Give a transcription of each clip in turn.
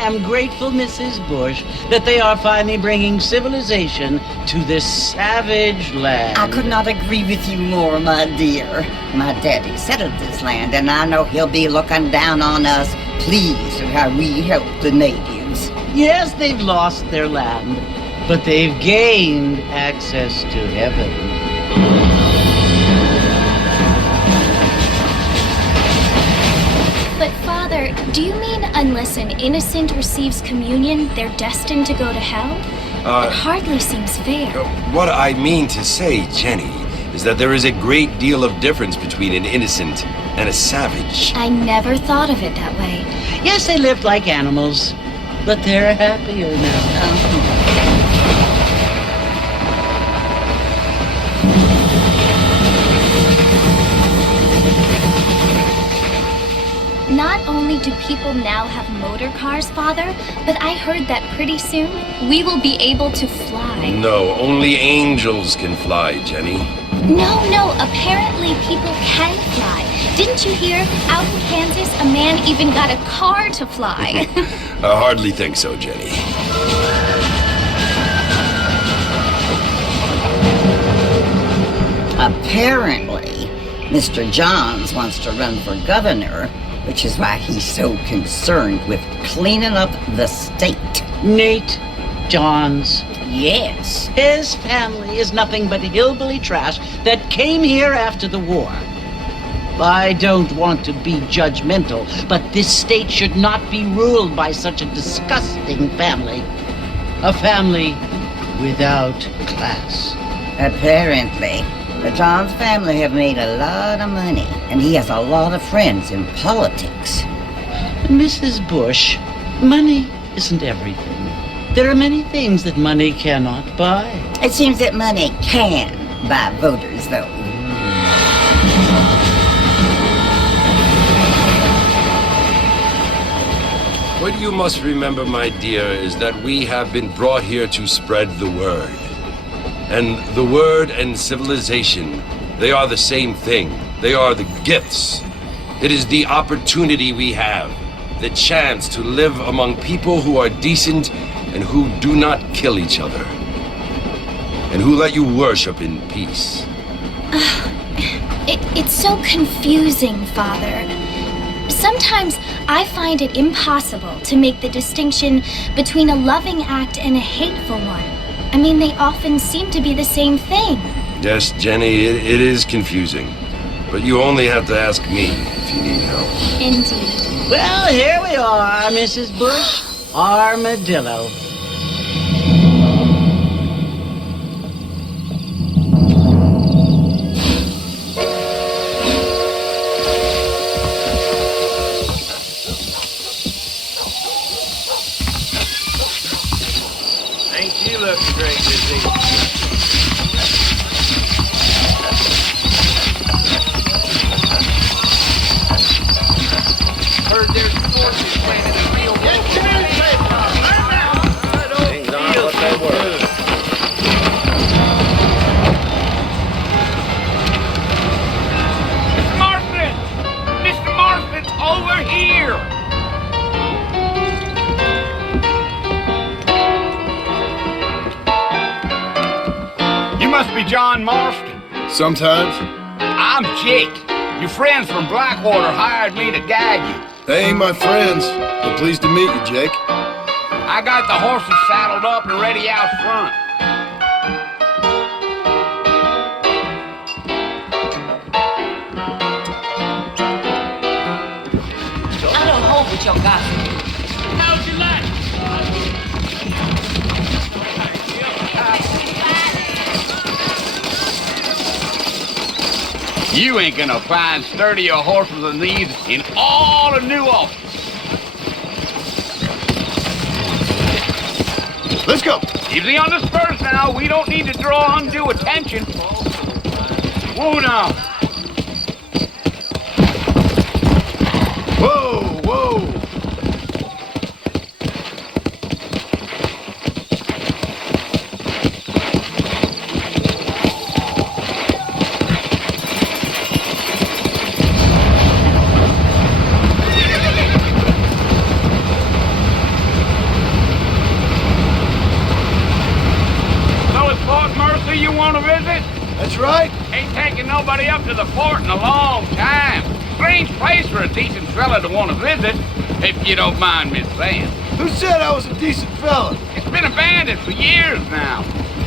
am grateful, Mrs. Bush, that they are finally bringing civilization to this savage land. I could not agree with you more, my dear. My daddy settled this land, and I know he'll be looking down on us, pleased at how we help the natives. Yes, they've lost their land, but they've gained access to heaven. But Father, do you mean unless an innocent receives communion, they're destined to go to hell? It hardly seems fair. What I mean to say, Jenny, is that there is a great deal of difference between an innocent and a savage. I never thought of it that way. Yes, they lived like animals, but they're happier now. Not only do people now have motor cars, Father, but I heard that pretty soon we will be able to fly. No, only angels can fly, Jenny. No, apparently people can fly. Didn't you hear? Out in Kansas, a man even got a car to fly. I hardly think so, Jenny. Apparently, Mr. Johns wants to run for governor, which is why he's so concerned with cleaning up the state. Nate Johns. Yes. His family is nothing but hillbilly trash that came here after the war. I don't want to be judgmental, but this state should not be ruled by such a disgusting family. A family without class. Apparently, the Johns family have made a lot of money, and he has a lot of friends in politics. Mrs. Bush, money isn't everything. There are many things that money cannot buy. It seems that money can buy voters, though. What you must remember, my dear, is that we have been brought here to spread the word. And the word and civilization, they are the same thing. They are the gifts. It is the opportunity we have, the chance to live among people who are decent and who do not kill each other, and who let you worship in peace. It's so confusing, Father. Sometimes I find it impossible to make the distinction between a loving act and a hateful one. I mean, they often seem to be the same thing. Yes, Jenny, it is confusing. But you only have to ask me if you need help. Indeed. Well, here we are, Mrs. Bush. Armadillo. Ain't you looking great this evening? Heard there's forces planted a real Get your newspaper! Right now! I don't feel so good. Mr. Marston! Mr. Marston, over here! You must be John Marston. Sometimes. I'm Jake. Your friends from Blackwater hired me to guide you. They ain't my friends, but pleased to meet you, Jake. I got the horses saddled up and ready out front. I don't hold with your gossip. How'd you like? You ain't gonna find sturdier horses than these in all of New Orleans. Let's go. Easy on the spurs now. We don't need to draw undue attention. Whoa now. Whoa, whoa. nobody up to the fort in a long time. Strange place for a decent fella to want to visit, if you don't mind me saying. Who said I was a decent fella? It's been abandoned for years now.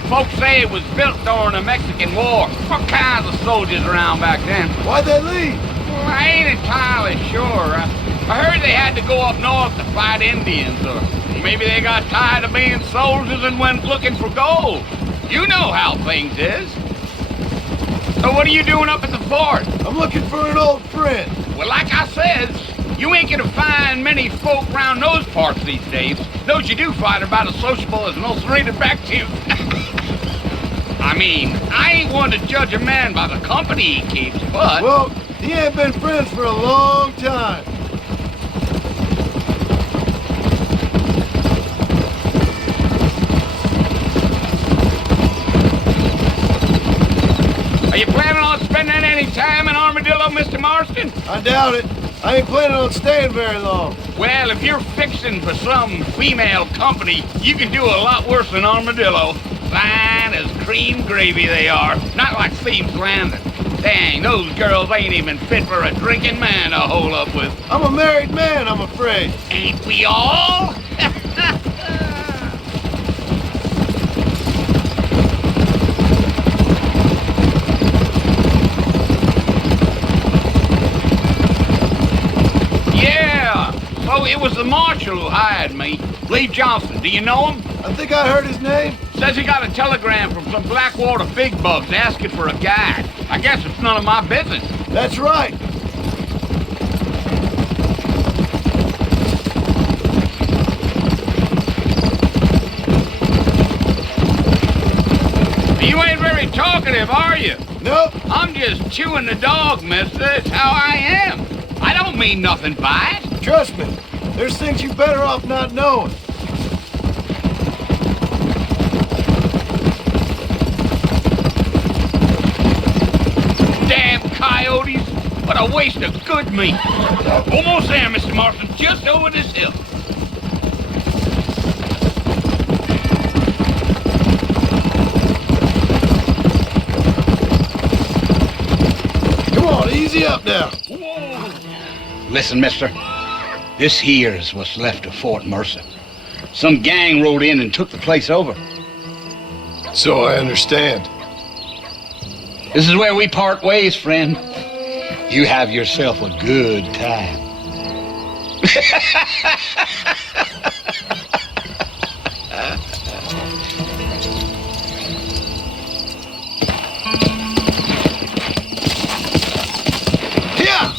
Folks say it was built during the Mexican War. What kinds of soldiers around back then? Why'd they leave? Well, I ain't entirely sure. I heard they had to go up north to fight Indians, or maybe they got tired of being soldiers and went looking for gold. You know how things is. So what are you doing up at the fort? I'm looking for an old friend. Well, like I said, you ain't gonna find many folk around those parts these days. Those you do find are about as sociable as an ulcerated back tooth. I mean, I ain't one to judge a man by the company he keeps, but... Well, he ain't been friends for a long time. Are you planning on spending any time in Armadillo, Mr. Marston? I doubt it. I ain't planning on staying very long. Well, if you're fixing for some female company, you can do a lot worse than Armadillo. Fine as cream gravy they are, not like Thieves Landing. Dang, those girls ain't even fit for a drinking man to hole up with. I'm a married man, I'm afraid. Ain't we all? Yeah, so it was the marshal who hired me. Lee Johnson, do you know him? I think I heard his name. Says he got a telegram from some Blackwater big bugs asking for a guide. I guess it's none of my business. That's right. You ain't very talkative, are you? Nope. I'm just chewing the dog, mister. It's how I am. I don't mean nothing by it. Trust me. There's things you better off not knowing. Damn coyotes. What a waste of good meat. Almost there, Mr. Marston. Just over this hill. Come on, easy up now. Whoa. Listen, mister. This here is what's left of Fort Mercer. Some gang rode in and took the place over. So I understand. This is where we part ways, friend. You have yourself a good time. Yeah!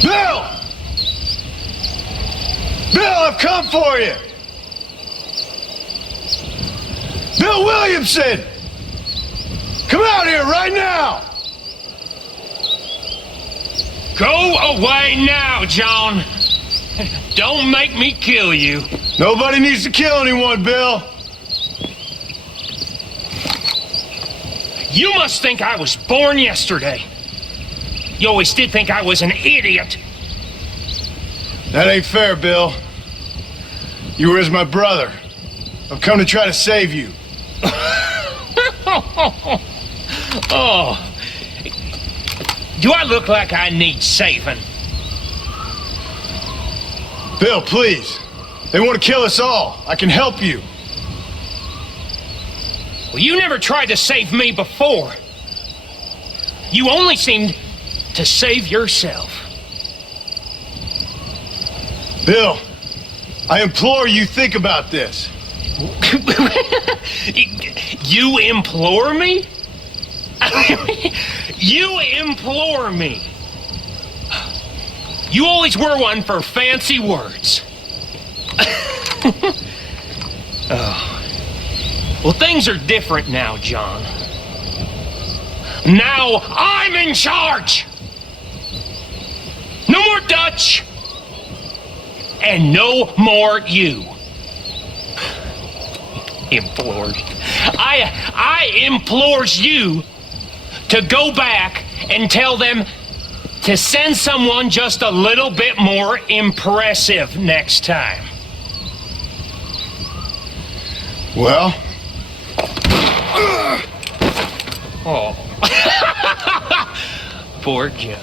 Bill! Bill, I've come for you! Bill Williamson! Come out here right now! Go away now, John. Don't make me kill you. Nobody needs to kill anyone, Bill. You must think I was born yesterday. You always did think I was an idiot. That ain't fair, Bill. You were as my brother. I've come to try to save you. Oh. Do I look like I need saving? Bill, please. They want to kill us all. I can help you. Well, you never tried to save me before. You only seemed to save yourself. Bill, I implore you, think about this. You implore me? You implore me. You always were one for fancy words. Oh. Well, things are different now, John. Now I'm in charge. No more Dutch. and no more you. Implored. I implores you to go back and tell them to send someone just a little bit more impressive next time. Well? Oh. Poor John.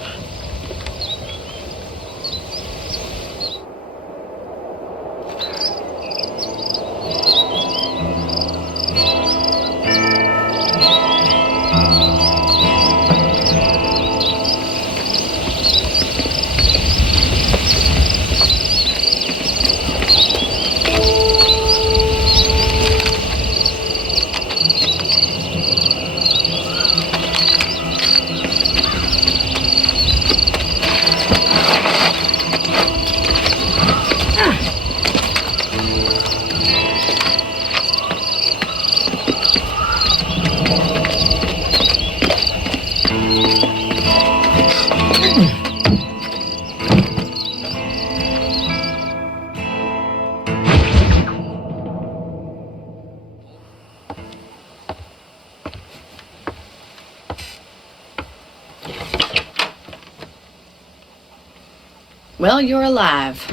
Well, you're alive.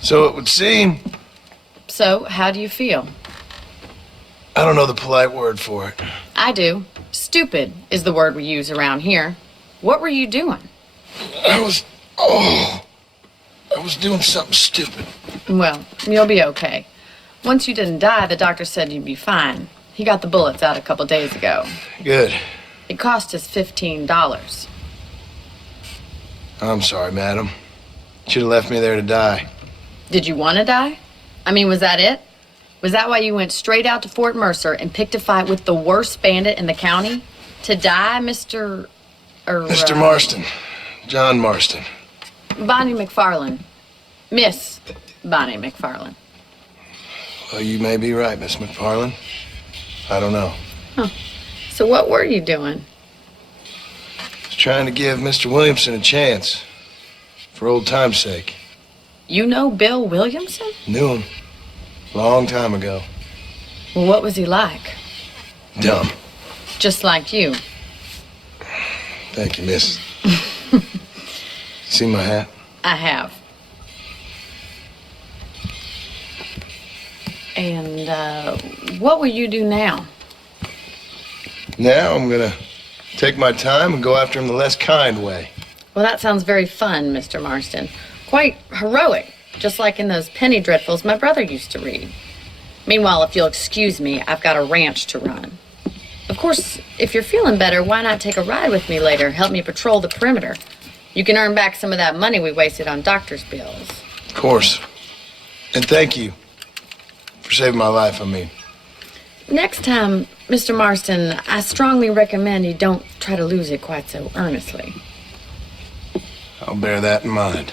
So it would seem. So, how do you feel? I don't know the polite word for it. I do. Stupid is the word we use around here. What were you doing? I was doing something stupid. Well, you'll be okay. Once you didn't die, the doctor said you'd be fine. He got the bullets out a couple days ago. Good. It cost us $15. I'm sorry, madam. Should have left me there to die. Did you want to die? I mean, was that it? Was that why you went straight out to Fort Mercer and picked a fight with the worst bandit in the county? To die, Mr. Mr. Marston. John Marston. Bonnie McFarlane. Miss Bonnie McFarlane. Well, you may be right, Miss McFarlane. I don't know. Huh. So what were you doing? Just trying to give Mr. Williamson a chance. For old time's sake. You know Bill Williamson? Knew him. Long time ago. Well, what was he like? Dumb. Just like you. Thank you, miss. See my hat? I have. And, what will you do now? Now I'm gonna take my time and go after him the less kind way. Well, that sounds very fun, Mr. Marston. Quite heroic, just like in those penny dreadfuls my brother used to read. Meanwhile, if you'll excuse me, I've got a ranch to run. Of course, if you're feeling better, why not take a ride with me later? Help me patrol the perimeter. You can earn back some of that money we wasted on doctor's bills. Of course. And thank you for saving my life, I mean. Next time, Mr. Marston, I strongly recommend you don't try to lose it quite so earnestly. I'll bear that in mind.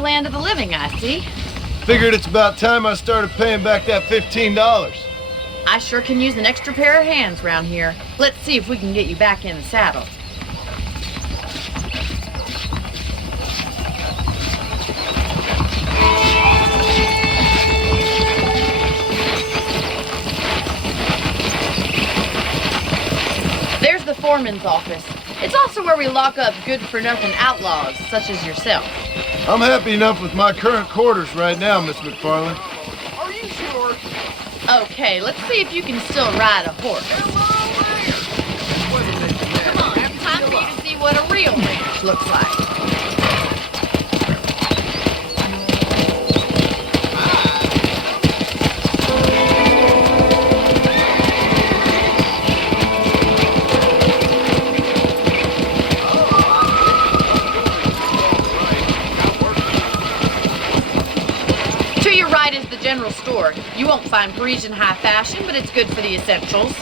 Land of the living, I see. Figured it's about time I started paying back that $15. I sure can use an extra pair of hands around here. Let's see if we can get you back in the saddle. There's the foreman's office. It's also where we lock up good-for-nothing outlaws, such as yourself. I'm happy enough with my current quarters right now, Miss McFarlane. Are you sure? Okay, let's see if you can still ride a horse. Come on, it's time for you to see what a real ranch looks like. sure. You won't find Parisian high fashion, but it's good for the essentials.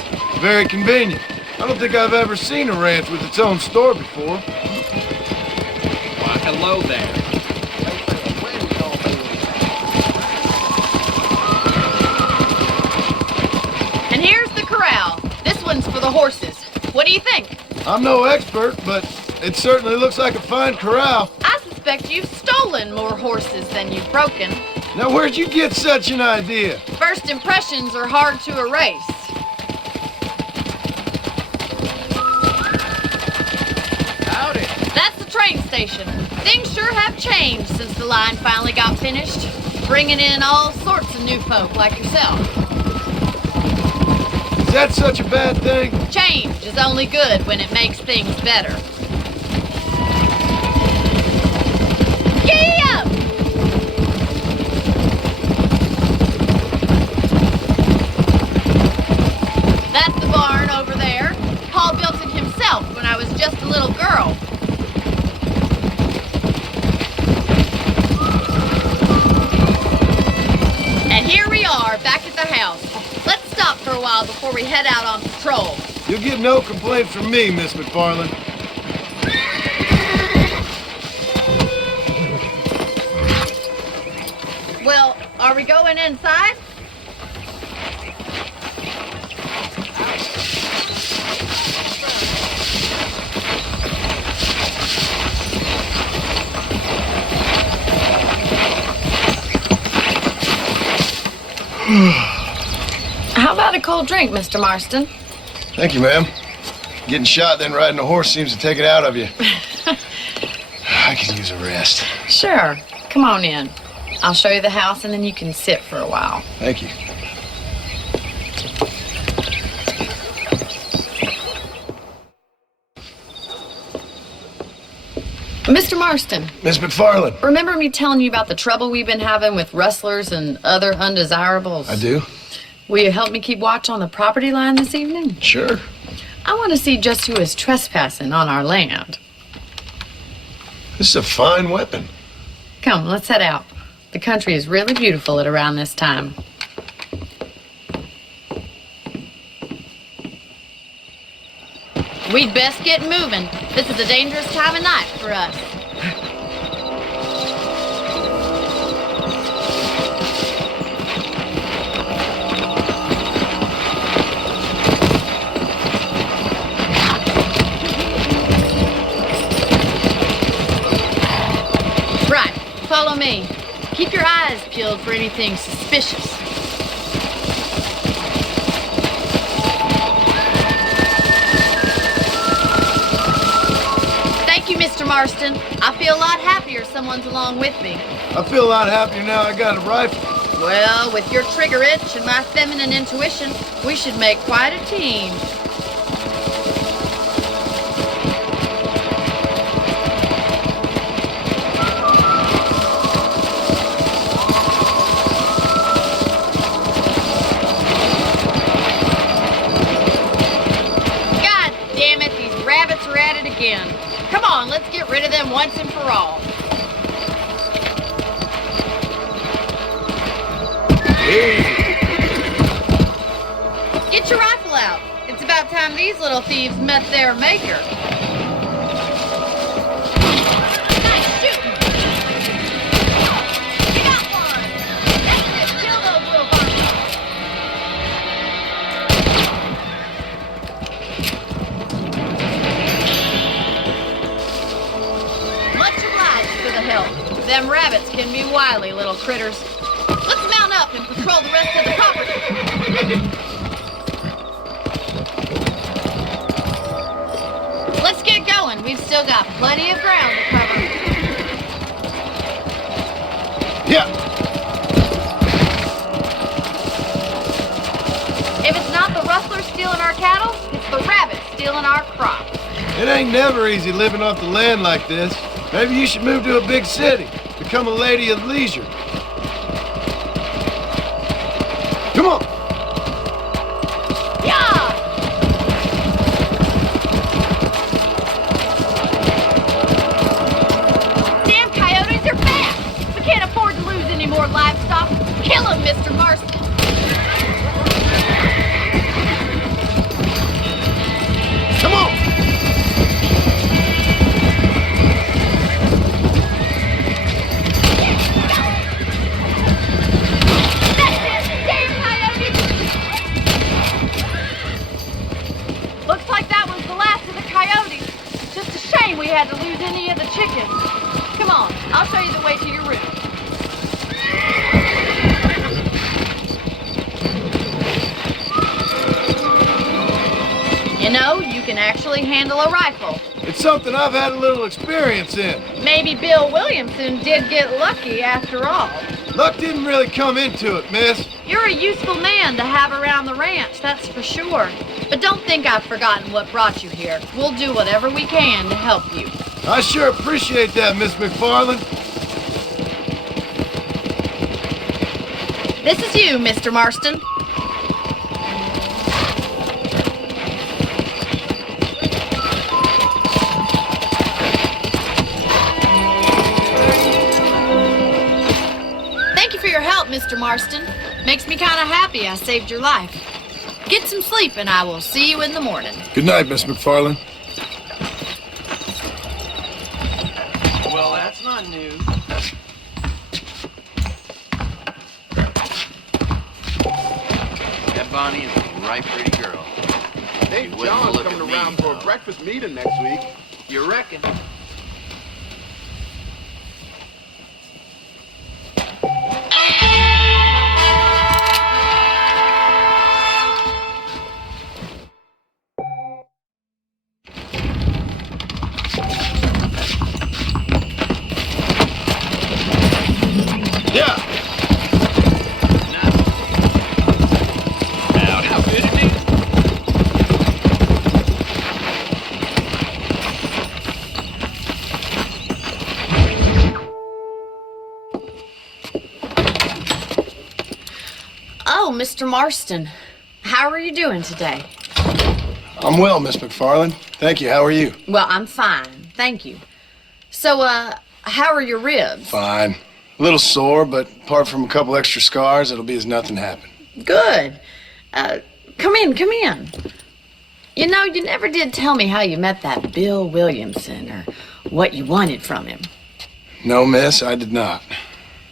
Very convenient. I don't think I've ever seen a ranch with its own store before. Why, hello there. And here's the corral. This one's for the horses. What do you think? I'm no expert, but it certainly looks like a fine corral. I suspect you've stolen more horses than you've broken. Now, where'd you get such an idea? First impressions are hard to erase. Howdy. That's the train station. Things sure have changed since the line finally got finished, bringing in all sorts of new folk like yourself. Is that such a bad thing? Change is only good when it makes things better. Giddy up! That's the barn over there. Paul built it himself when I was just a little girl. And here we are, back at the house. Let's stop for a while before we head out on patrol. You'll get no complaint from me, Miss McFarland. Well, are we going inside? How about a cold drink, Mr. Marston? Thank you, ma'am. Getting shot, then riding a horse seems to take it out of you. I could use a rest. Sure. Come on in. I'll show you the house and then you can sit for a while. Thank you. Mr. Marston, Miss McFarland. remember me telling you about the trouble we've been having with rustlers and other undesirables? I do? Will you help me keep watch on the property line this evening? Sure. I want to see just who is trespassing on our land. This is a fine weapon. Come, let's head out. The country is really beautiful at around this time. We'd best get moving. This is a dangerous time of night for us. Right, follow me. Keep your eyes peeled for anything suspicious. Thank you, Mr. Marston. I feel a lot happier someone's along with me. I feel a lot happier now I got a rifle. Well, with your trigger itch and my feminine intuition, we should make quite a team. God damn it, these rabbits are at it again. Come on, let's get rid of them once and for all. Get your rifle out. It's about time these little thieves met their maker. Nice shooting. You got one. That's it. Kill those little buggers. Much obliged for the help. Them rabbits can be wily little critters. Let's mount up and patrol the rest of the property. Let's get going. We've still got plenty of ground to cover. Yeah. If it's not the rustlers stealing our cattle, it's the rabbits stealing our crops. It ain't never easy living off the land like this. Maybe you should move to a big city. Become a lady of leisure. Come on. Yeah! Damn coyotes are back! We can't afford to lose any more livestock. Kill them, Mr. Marston. shame we had to lose any of the chickens. Come on, I'll show you the way to your room. You know, you can actually handle a rifle. It's something I've had a little experience in. Maybe Bill Williamson did get lucky after all. Luck didn't really come into it, miss. You're a useful man to have around the ranch, that's for sure. But don't think I've forgotten what brought you here. We'll do whatever we can to help you. I sure appreciate that, Miss McFarland. This is you, Mr. Marston. Thank you for your help, Mr. Marston. Makes me kind of happy I saved your life. Get some sleep and I will see you in the morning. Good night, Miss McFarland. Well, that's not news. That Bonnie is a right pretty girl. Dave She wouldn't John's look coming at me, around for a though. breakfast meeting next week. You reckon? Yeah. How good it is? Oh, Mr. Marston. How are you doing today? I'm well, Miss McFarland. Thank you. How are you? Well, I'm fine. Thank you. So, how are your ribs? Fine. A little sore, but apart from a couple extra scars, it'll be as nothing happened. Good. Come in. You know, you never did tell me how you met that Bill Williamson or what you wanted from him. No, miss, I did not.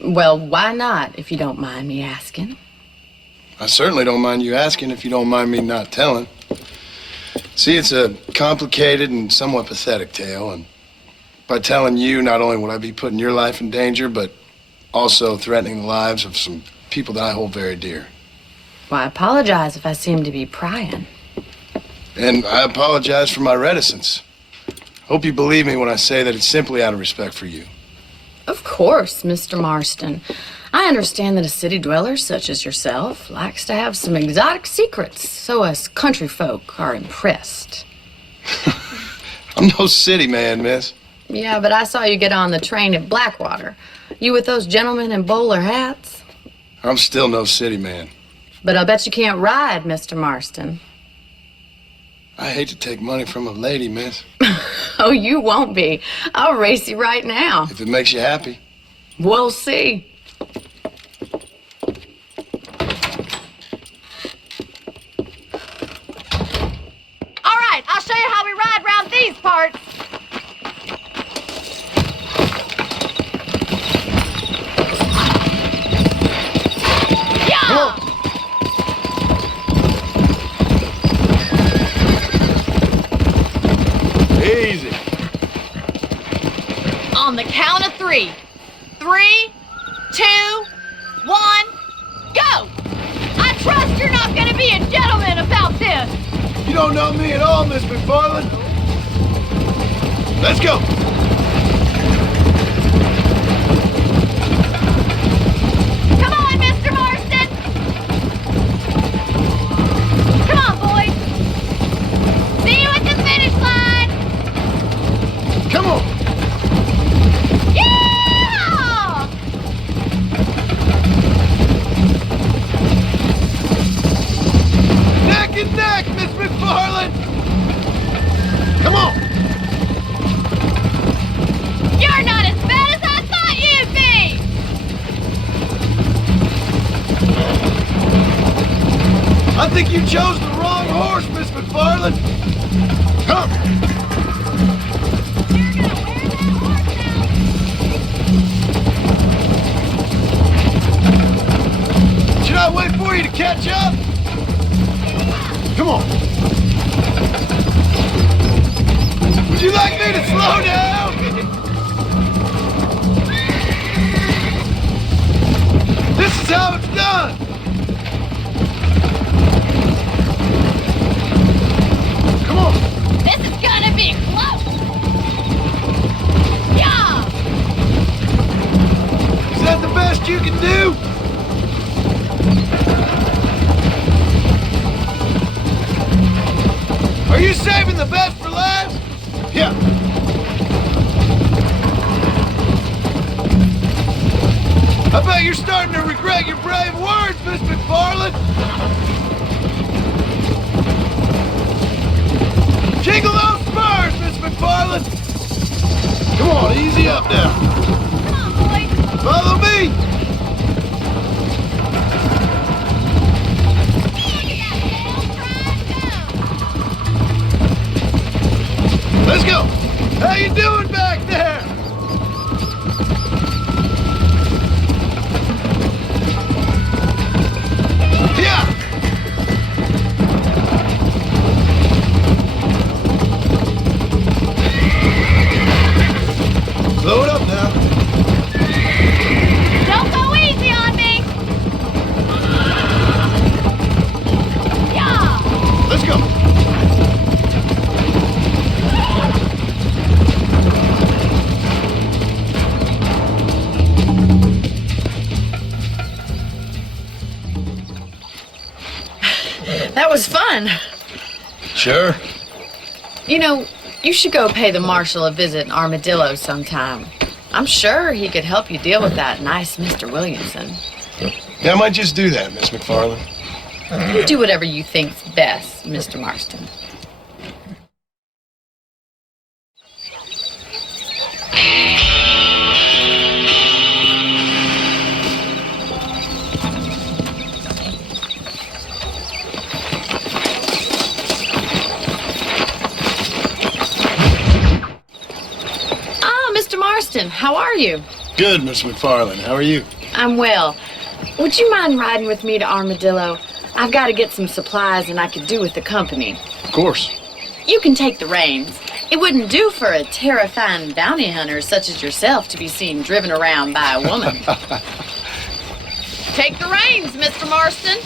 Well, why not, if you don't mind me asking? I certainly don't mind you asking if you don't mind me not telling. See, it's a complicated and somewhat pathetic tale, and by telling you, not only would I be putting your life in danger, but also threatening the lives of some people that I hold very dear. Well, I apologize if I seem to be prying. And I apologize for my reticence. Hope you believe me when I say that it's simply out of respect for you. Of course, Mr. Marston. I understand that a city dweller such as yourself likes to have some exotic secrets, so us country folk are impressed. I'm no city man, miss. Yeah, but I saw you get on the train at Blackwater. You with those gentlemen in bowler hats? I'm still no city man. But I bet you can't ride, Mr. Marston. I hate to take money from a lady, miss. Oh, you won't be. I'll race you right now. If it makes you happy. We'll see. All right, I'll show you how we ride round these parts. Yeah! Easy. On the count of 3. 3, 2, 1, go! I trust you're not gonna be a gentleman about this. You don't know me at all, Miss McFarland. Let's go. Come on, Mr. Marston! Come on, boys! See you at the finish line! Come on. Yeah! Neck and neck, Miss McFarland. Come on. You're not as bad as I thought you'd be! I think you chose the wrong horse, Miss McFarland. Come. You're gonna wear that horse out! Should I wait for you to catch up? Come on. Would you like me to slow Slow down! This is how it's done! Come on! This is gonna be close! Yeah! Is that the best you can do? Are you saving the best for last? Yeah. I bet you're starting to regret your brave words, Miss McFarland. Jingle those spurs, Miss McFarland. Come on, easy up now. Come on, boys! Follow me. Let's go. How you doing back there? Yeah. Slow it up now. Don't go easy on me! Yeah! Let's go. That was fun. Sure. You know, you should go pay the marshal a visit in Armadillo sometime. I'm sure he could help you deal with that nice Mr. Williamson. Yeah, I might just do that, Miss McFarland. You do whatever you think's best, Mr. Marston. Mr. Marston, how are you? Good, Miss McFarland. How are you? I'm well. Would you mind riding with me to Armadillo? I've got to get some supplies and I could do with the company. Of course. You can take the reins. It wouldn't do for a terrifying bounty hunter such as yourself to be seen driven around by a woman. Take the reins, Mr. Marston.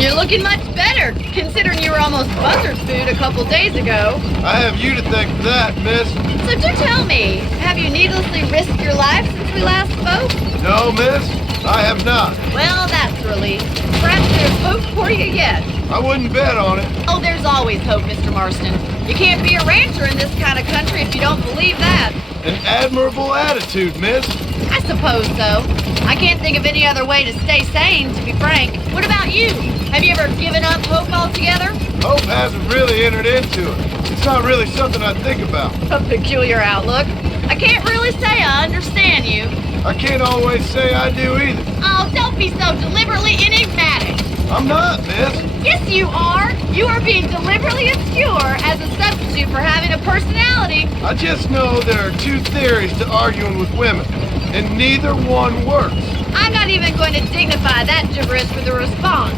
You're looking much better, considering you were almost buzzard food a couple days ago. I have you to thank for that, miss. So do tell me, have you needlessly risked your life since we last spoke? No, miss, I have not. Well, that's a relief. Perhaps there's hope for you yet. I wouldn't bet on it. Oh, there's always hope, Mr. Marston. You can't be a rancher in this kind of country if you don't believe that. An admirable attitude, miss. I suppose so. I can't think of any other way to stay sane, to be frank. What about you? Have you ever given up hope altogether? Hope hasn't really entered into it. It's not really something I think about. A peculiar outlook. I can't really say I understand you. I can't always say I do either. Oh, don't be so deliberately enigmatic. I'm not, miss. Yes, you are. You are being deliberately obscure as a substitute for having a personality. I just know there are two theories to arguing with women, and neither one works. I'm not even going to dignify that gibberish with a response.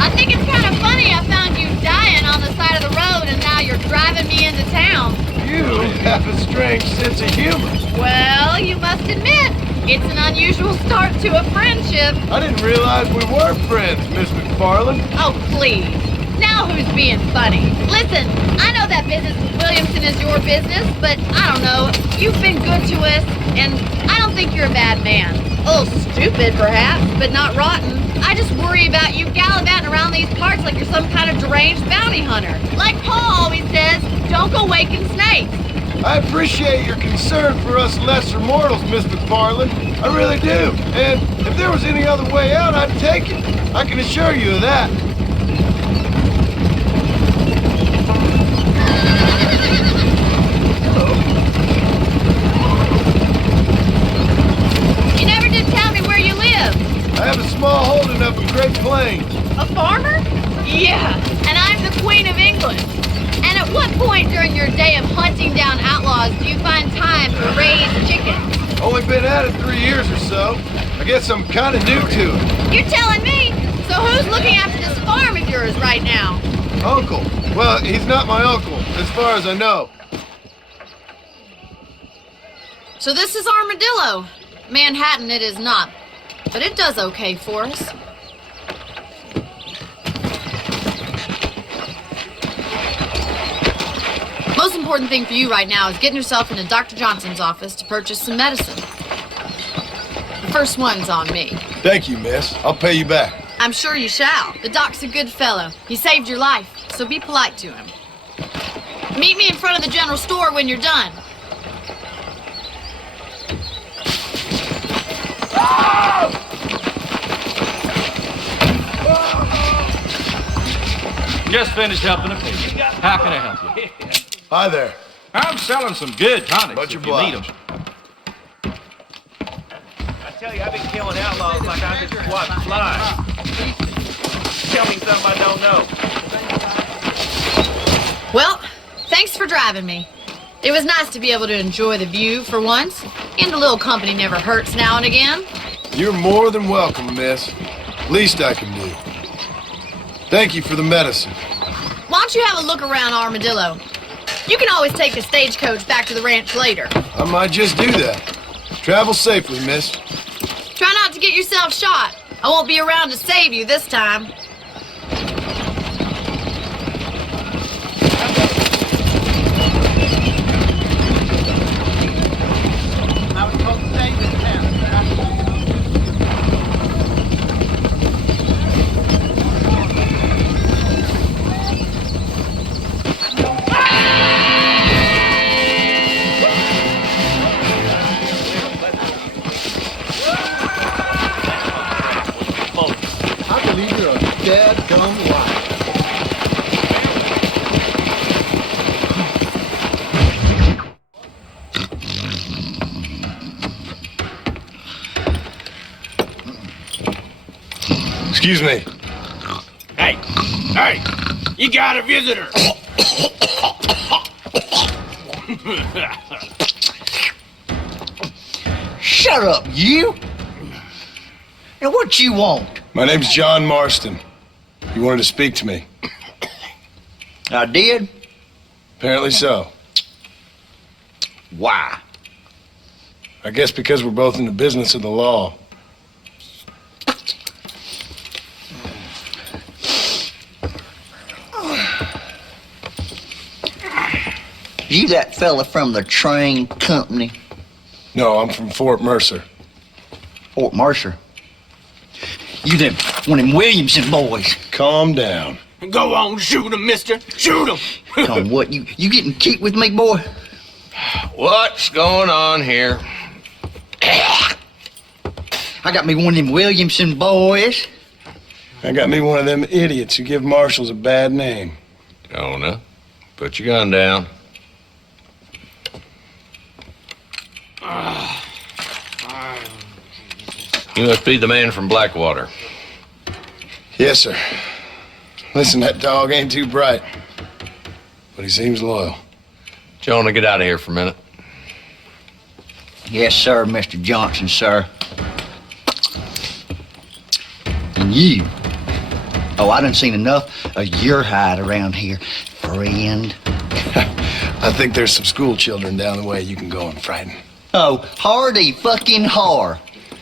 I think it's kind of funny I found you dying on the side of the road and now you're driving me into town. You have a strange sense of humor. Well, you must admit, it's an unusual start to a friendship. I didn't realize we were friends, Miss McFarland. Oh, please. Now who's being funny? Listen, I know that business with Williamson is your business, but I don't know. You've been good to us, and I don't think you're a bad man. A little stupid, perhaps, but not rotten. I just worry about you gallivanting around these parts like you're some kind of deranged bounty hunter. Like Paul always says, don't go waking snakes. I appreciate your concern for us lesser mortals, Miss McFarland. I really do. And if there was any other way out, I'd take it. I can assure you of that. You never did tell me where you live. I have a small holding up in Great Plains. A farmer? Yeah, and I'm the Queen of England. And at what point during your day of hunting down outlaws do you find time to raise chickens? Only been at it 3 years or so. I guess I'm kind of new to it. You're telling me? So who's looking after this farm of yours right now? Uncle. Well, he's not my uncle, as far as I know. So this is Armadillo. Manhattan it is not, but it does okay for us. Most important thing for you right now is getting yourself into Dr. Johnson's office to purchase some medicine. The first one's on me. Thank you, miss. I'll pay you back. I'm sure you shall. The doc's a good fellow. He saved your life, so be polite to him. Meet me in front of the general store when you're done. Just finished helping a patient. How can I help you? Hi there. I'm selling some good tonics Much if you need obliged. them. I tell you, I've been killing outlaws like I've been swatting flies. Tell me something I don't know. Well, thanks for driving me. It was nice to be able to enjoy the view for once, and a little company never hurts now and again. You're more than welcome, miss. Least I can do. Thank you for the medicine. Why don't you have a look around Armadillo? You can always take the stagecoach back to the ranch later. I might just do that. Travel safely, miss. Try not to get yourself shot. I won't be around to save you this time. Excuse me. Hey, you got a visitor. Shut up, you! And what you want? My name's John Marston. You wanted to speak to me. I did? Apparently so. Why? I guess because we're both in the business of the law. You that fella from the train company? No, I'm from Fort Mercer. Fort Mercer? You them one of them Williamson boys. Calm down. Go on, shoot him, mister. Shoot him. Come, what, you getting keep with me, boy? What's going on here? I got me one of them Williamson boys. I got me one of them idiots who give marshals a bad name. Jonah, put your gun down. You must be the man from Blackwater. Yes, sir. Listen, that dog ain't too bright, but he seems loyal. Jonah, get out of here for a minute. Yes, sir, Mr. Johnson, sir. And you. Oh, I done seen enough of your hide around here, friend. I think there's some school children down the way you can go and frighten. Oh, hardy fucking har.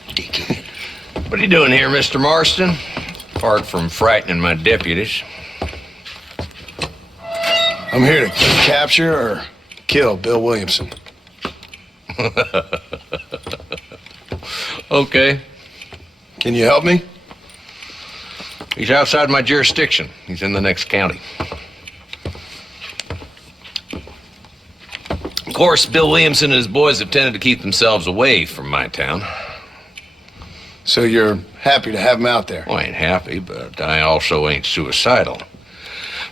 Dickhead. What are you doing here, Mr. Marston? Apart from frightening my deputies. I'm here to capture or kill Bill Williamson. Okay. Can you help me? He's outside my jurisdiction. He's in the next county. Of course, Bill Williamson and his boys have tended to keep themselves away from my town. So you're happy to have him out there? Well, I ain't happy, but I also ain't suicidal.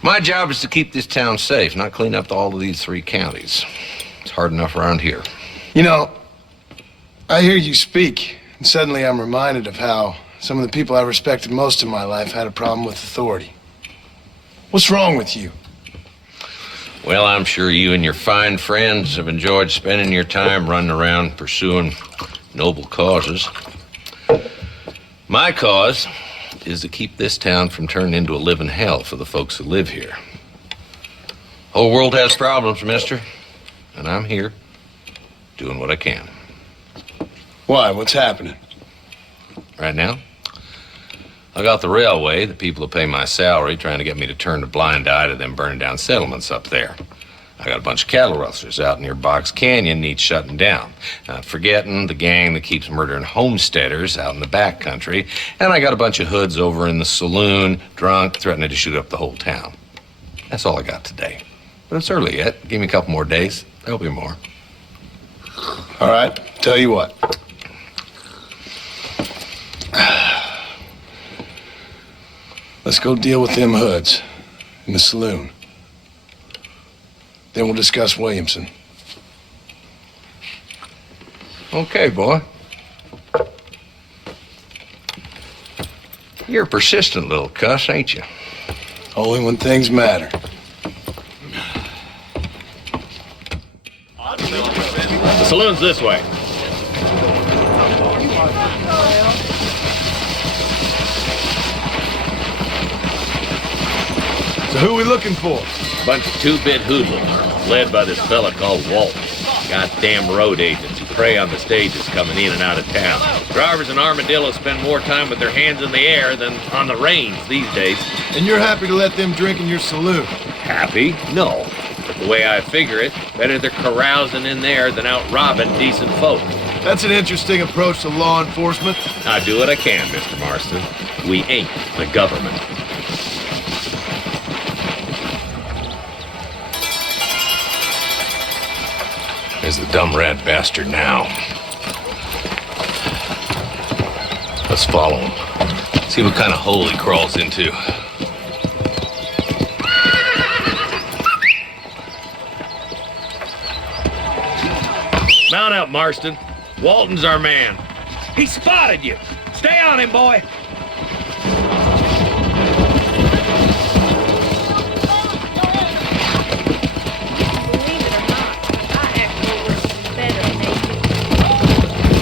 My job is to keep this town safe, not clean up all of these 3 counties. It's hard enough around here. You know, I hear you speak, and suddenly I'm reminded of how some of the people I respected most in my life had a problem with authority. What's wrong with you? Well, I'm sure you and your fine friends have enjoyed spending your time running around pursuing noble causes. My cause is to keep this town from turning into a living hell for the folks who live here. Whole world has problems, mister, and I'm here doing what I can. Why? What's happening? Right now, I got the railway, the people who pay my salary, trying to get me to turn a blind eye to them burning down settlements up there. I got a bunch of cattle rustlers out near Box Canyon needs shutting down. Not forgetting the gang that keeps murdering homesteaders out in the back country. And I got a bunch of hoods over in the saloon, drunk, threatening to shoot up the whole town. That's all I got today. But it's early yet. Give me a couple more days. There'll be more. All right, tell you what. Let's go deal with them hoods in the saloon. Then we'll discuss Williamson. Okay, boy. You're a persistent little cuss, ain't you? Only when things matter. The saloon's this way. So who are we looking for? Bunch of two-bit hoodlums, led by this fella called Walt. Goddamn road agents who prey on the stages coming in and out of town. Drivers in Armadillo spend more time with their hands in the air than on the reins these days. And you're happy to let them drink in your saloon? Happy? No. But the way I figure it, better they're carousing in there than out robbing decent folk. That's an interesting approach to law enforcement. I do what I can, Mr. Marston. We ain't the government. Is the dumb rat bastard now. Let's follow him. See what kind of hole he crawls into. Mount up, Marston. Walton's our man. He spotted you. Stay on him, boy.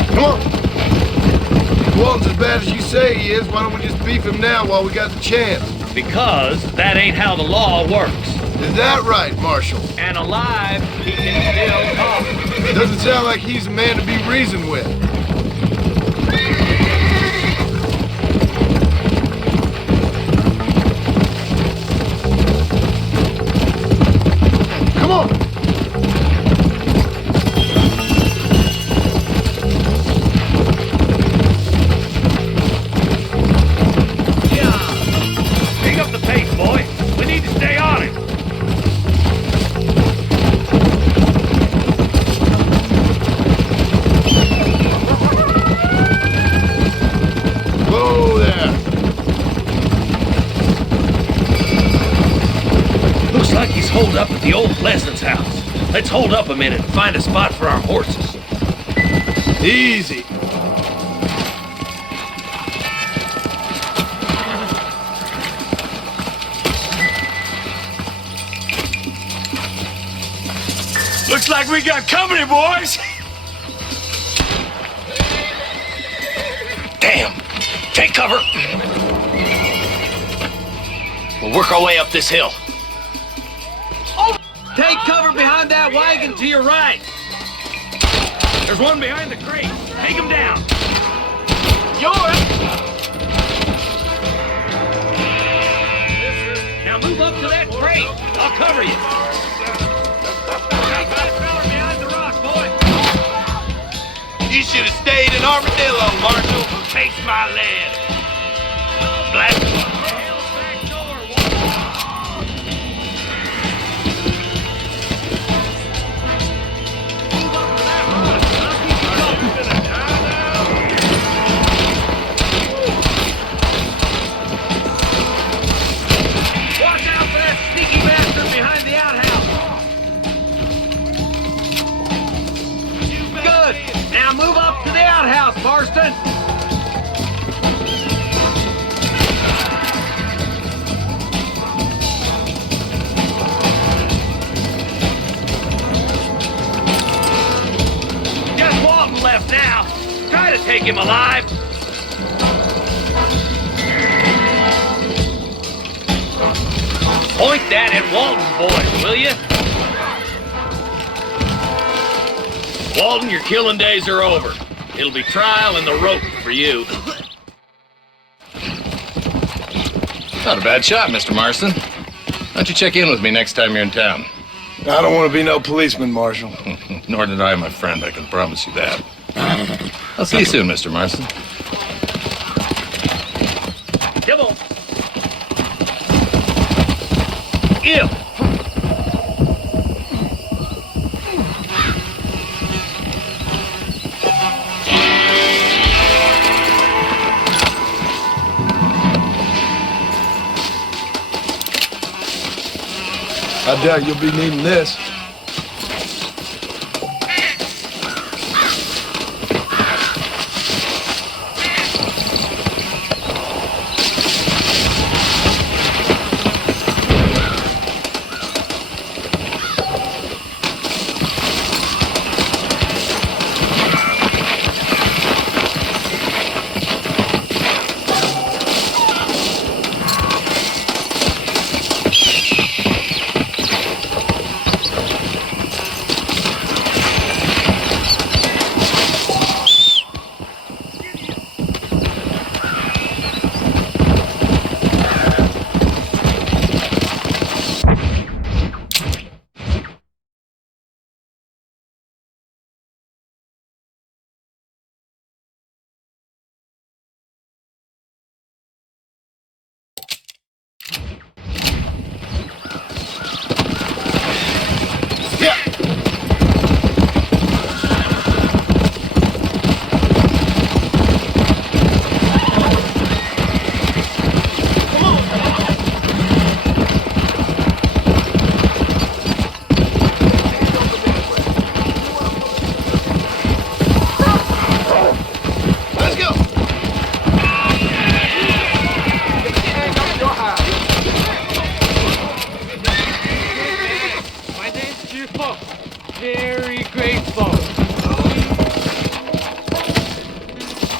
Come on. If Walton's as bad as you say he is, why don't we just beef him now while we got the chance? Because that ain't how the law works. Is that right, Marshal? And alive, he can still talk. Doesn't sound like he's a man to be reasoned with. Come on! Yeah. Pick up the pace, boy. We need to stay on him. Whoa there! Looks like he's holed up at the old Pleasance house. Let's hold up a minute and find a spot for our horses. Easy. Looks like we got company, boys. Damn! Take cover! We'll work our way up this hill. Take cover behind that wagon to your right. There's one behind the crate. Take him down. Yours. Now move up to that crate. I'll cover you. Take that fella behind the rock, boy. You should have stayed in Armadillo, Marshal. Face my lead. Black. Watch out for that sneaky bastard behind the outhouse. Good. Now move up to the outhouse, Marston. take him alive? Point that at Walton's boys, will you? Walton, your killing days are over. It'll be trial and the rope for you. Not a bad shot, Mr. Marston. Why don't you check in with me next time you're in town? I don't want to be no policeman, Marshal. Nor did I, my friend. I can promise you that. I'll see you soon, Mr. Marston. Come on. Ew. I doubt you'll be needing this.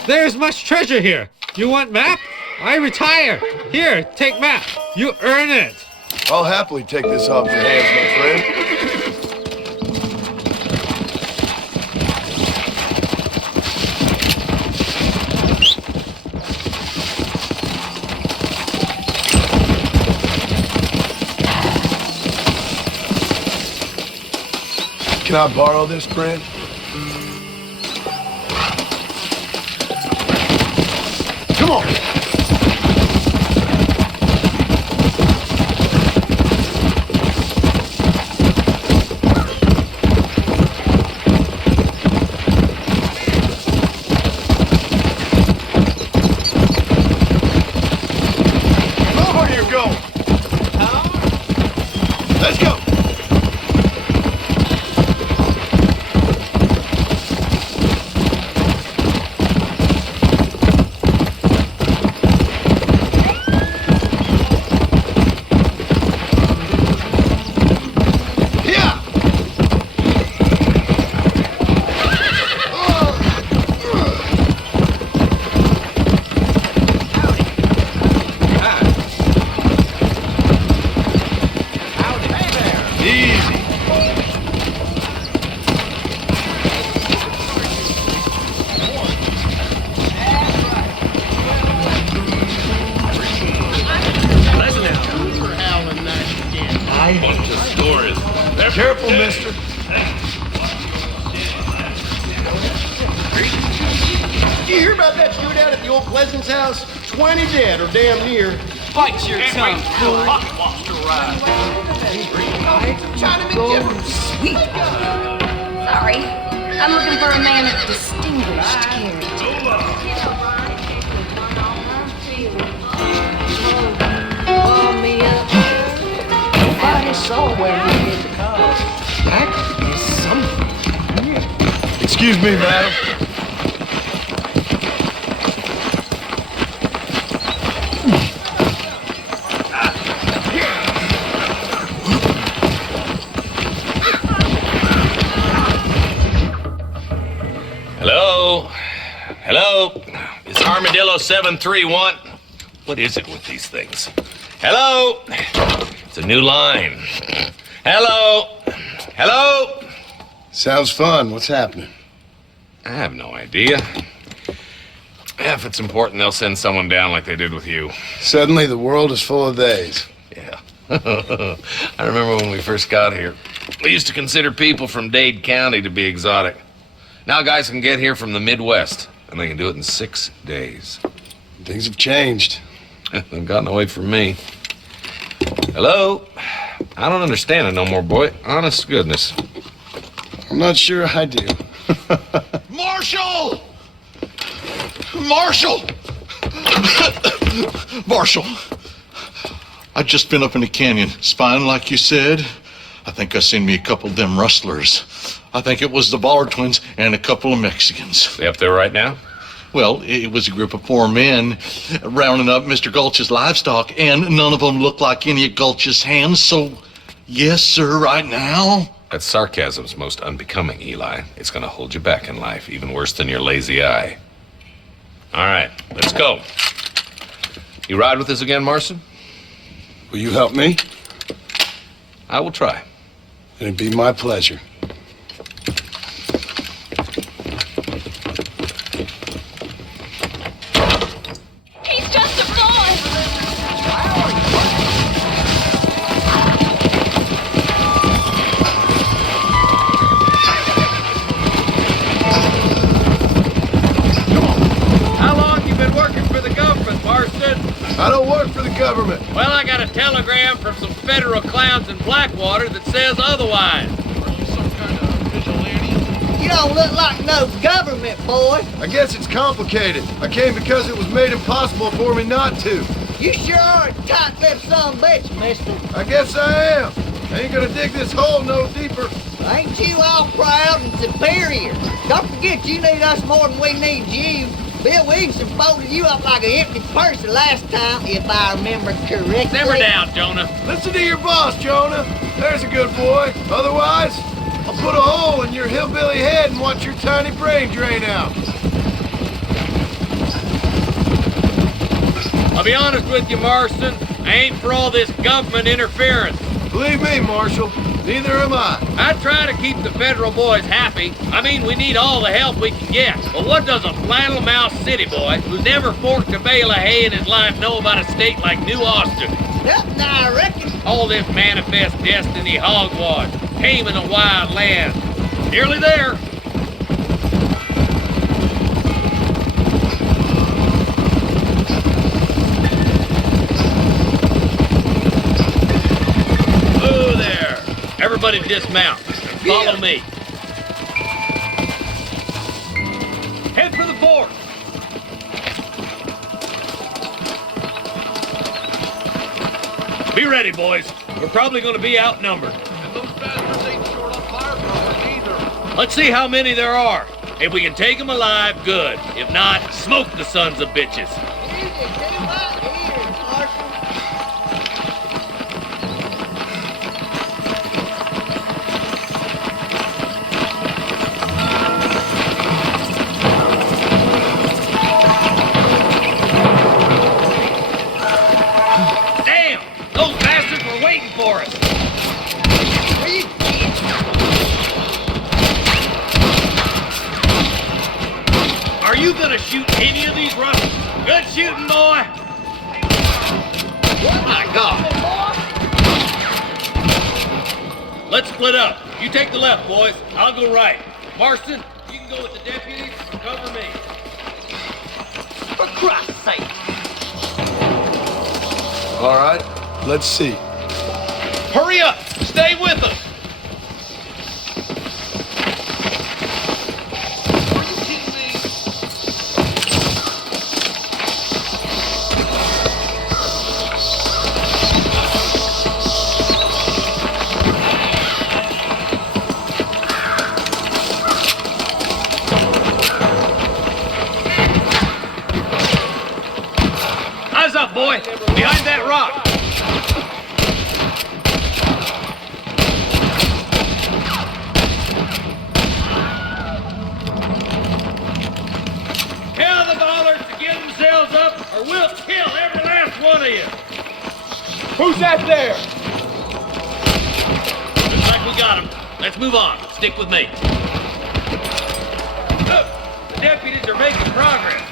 There's much treasure here. You want map? I retire. Here, take map. You earn it. I'll happily take this off your hands, my friend. Can I borrow this, friend? Come on! Over you go! Let's go! Careful, mister. Did you hear about that shootout at the old Pleasance house? 20 dead or damn near. Bite your tongue, fool. Chinaman Sweet. Sorry. I'm looking for a man of distinguished character. Nobody saw where we hit the cars. That is something. Excuse me, madam. Hello? Hello? 731. What is it with these things? Hello? It's a new line. Hello? Hello? Sounds fun. What's happening? I have no idea. If it's important, they'll send someone down like they did with you. Suddenly, the world is full of theys. Yeah. I remember when we first got here. We used to consider people from Dade County to be exotic. Now guys can get here from the Midwest, and they can do it in 6 days. Things have changed. They've gotten away from me. Hello? I don't understand it no more, boy. Honest to goodness. I'm not sure I do. Marshal! Marshal! Marshal! I just been up in the canyon, spying like you said. I think I seen me a couple of them rustlers. I think it was the Ballard twins and a couple of Mexicans. They up there right now? Well, it was a group of 4 men rounding up Mr. Gulch's livestock, and none of them looked like any of Gulch's hands, so yes, sir, right now. That sarcasm's most unbecoming, Eli. It's gonna hold you back in life, even worse than your lazy eye. All right, let's go. You ride with us again, Marston? Will you help me? I will try. It'd be my pleasure. He's just a boy. How long you been working for the government, Marston? I don't work for the government. Well, I got a telegram from some federal clowns in Blackwater that says otherwise. Are you some kind of vigilante? You don't look like no government, boy. I guess it's complicated. I came because it was made impossible for me not to. You sure are a tight-lipped son of a bitch, mister. I guess I am. I ain't gonna dig this hole no deeper. Ain't you all proud and superior? Don't forget you need us more than we need you. Bill Williamson folded you up like an empty purse the last time, if I remember correctly. Simmer down, Jonah. Listen to your boss, Jonah. There's a good boy. Otherwise, I'll put a hole in your hillbilly head and watch your tiny brain drain out. I'll be honest with you, Marston. I ain't for all this government interference. Believe me, Marshal, neither am I. I try to keep the federal boys happy. I mean, we need all the help we can get. But what does a flannel-mouthed city boy who's never forked a bale of hay in his life know about a state like New Austin? Nothing, I reckon. All this manifest destiny hogwash, taming a wild land. Nearly there. Whoa there. Everybody dismount. Follow me. Head for the fort. Be ready, boys. We're probably going to be outnumbered. And those bastards ain't short on firepower either. Let's see how many there are. If we can take them alive, good. If not, smoke the sons of bitches. You can do my ears, Marshal. Damn! Those bastards were waiting for us. Are you gonna shoot any of these rustlers? Good shooting, boy. My God. Let's split up. You take the left, boys. I'll go right. Marston, you can go with the deputies. Cover me. For Christ's sake. All right, let's see. Hurry up. Stay with us. Eyes up, boy. Behind that rock. Who's that there? Looks like we got him. Let's move on. Stick with me. Look, the deputies are making progress.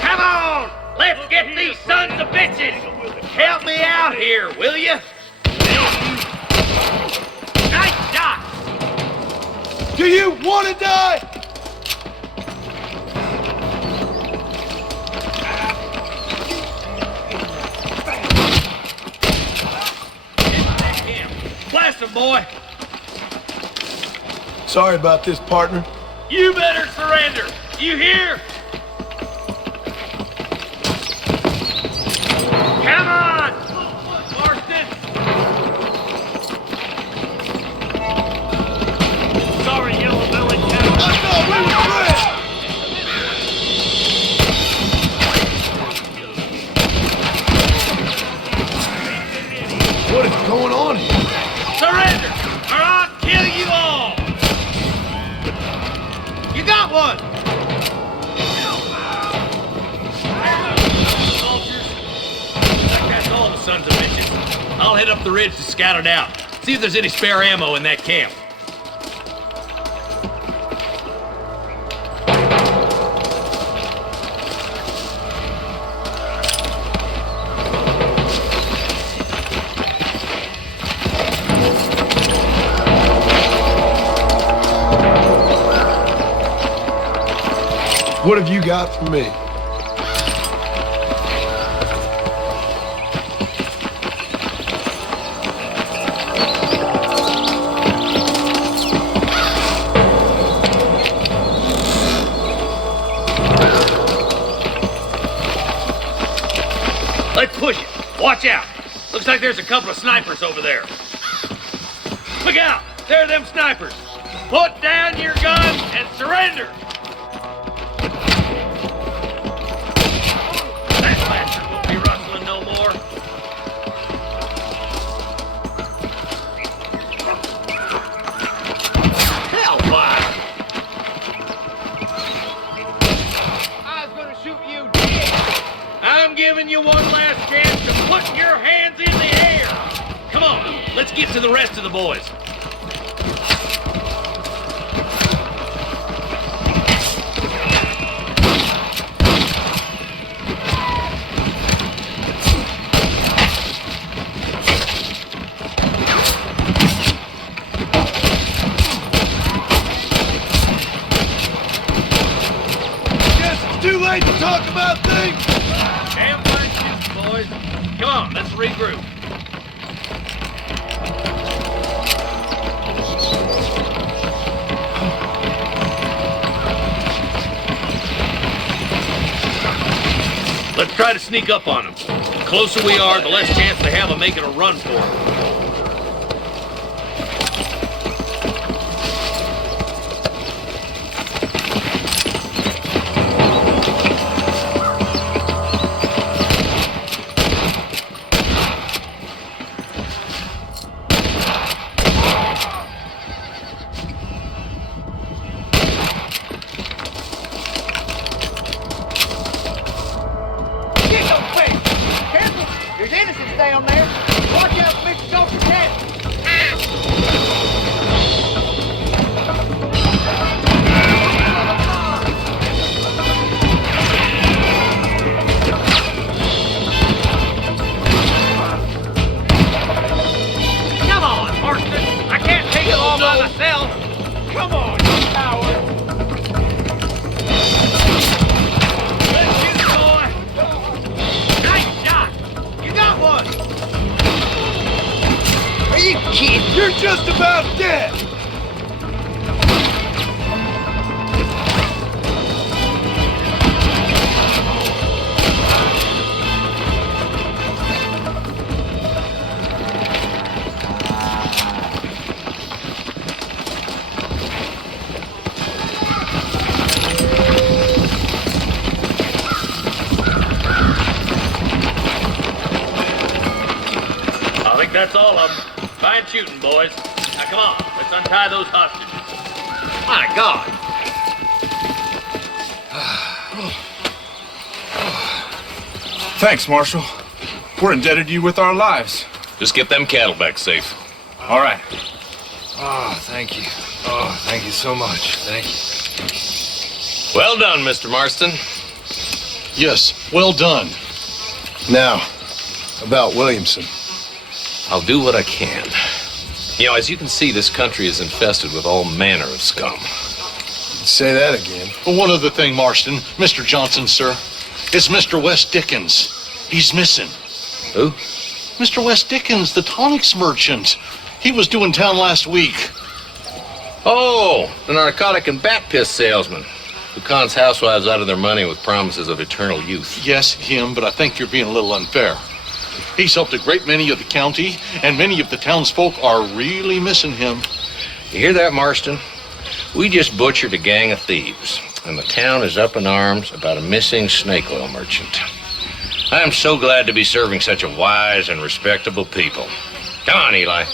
Come on! Let's get these sons of bitches! Help me out here, will you? Nice shot! Do you want to die? Blast him, boy! Sorry about this, partner. You better surrender! You hear? Come on! Marston! Sorry, Yellow Belly Town. I thought we were friends! What is going on here? Surrender, or I'll kill you all! You got one! Soldiers, that's all the sons of bitches. I'll head up the ridge to scout it out. See if there's any spare ammo in that camp. What have you got for me? Let's push it. Watch out. Looks like there's a couple of snipers over there. Look out. There are them snipers. Put down your gun and surrender. That bastard won't be rustling no more. Hellfire! I was gonna shoot you dead. I'm giving you one last chance to put your hands in the air. Come on, let's get to the rest of the boys. Too late to talk about things! Damn fine shooting, boys. Come on, let's regroup. Let's try to sneak up on them. The closer we are, the less chance they have of making a run for it. There's innocents down there. Watch out, Mr. Dr. Cat. Come on, Marston. I can't take it all by myself. Come on, you coward. Let's shoot, boy. Nice shot. You got one. Are you kidding? You're just about dead! like that's all of them. Fine shooting, boys. Now, come on. Let's untie those hostages. My God. Thanks, Marshal. We're indebted to you with our lives. Just get them cattle back safe. All right. Oh, thank you. Oh, thank you so much. Thank you. Well done, Mr. Marston. Yes, well done. Now, about Williamson. I'll do what I can. You know, as you can see, this country is infested with all manner of scum. Say that again. Well, one other thing, Marston. Mr. Johnson, sir. It's Mr. Wes Dickens. He's missing. Who? Mr. Wes Dickens, the tonics merchant. He was due in town last week. Oh, the narcotic and bat piss salesman who cons housewives out of their money with promises of eternal youth. Yes, him, but I think you're being a little unfair. He's helped a great many of the county, and many of the townsfolk are really missing him. You hear that, Marston? We just butchered a gang of thieves, and the town is up in arms about a missing snake oil merchant. I am so glad to be serving such a wise and respectable people. Come on, Eli.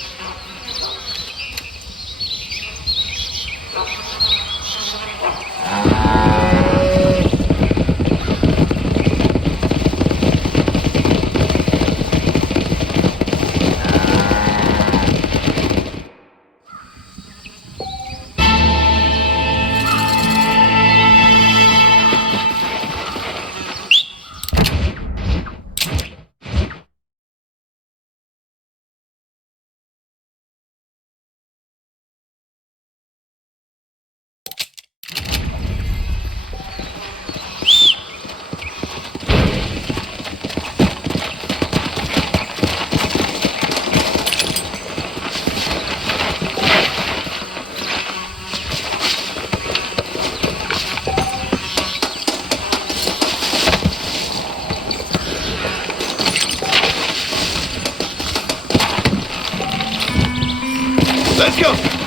Let's go.